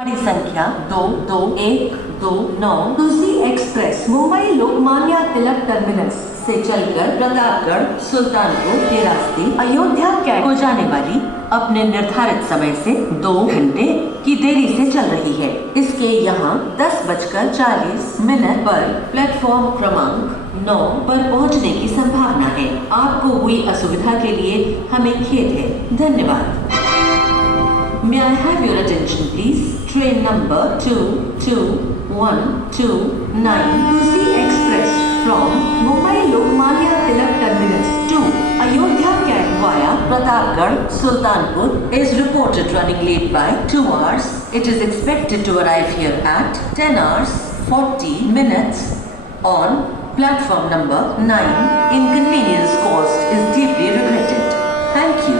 गाड़ी संख्या 22129 तुलसी express Mumbai Lokmanya Tilak terminus से चलकर प्रतापगढ़ सुल्तानपुर के रास्ते अयोध्या कैंट को जाने वाली अपने निर्धारित समय से 2 घंटे की देरी से चल रही है। इसके यहाँ 10:40 पर प्लेटफॉर्म क्रमांक 9 पर पहुँचने की संभावना है। आपको हुई असुविधा के लिए हमें खेद है। धन्यवाद। May I have your attention please? Train number 22129 Tulsi Express from Mumbai Lokmanya Tilak Terminus to Ayodhya Camp via Pratapgarh, Sultanpur is reported running late by 2 hours. It is expected to arrive here at 10:40 on platform number 9. Inconvenience caused is deeply regretted. Thank you.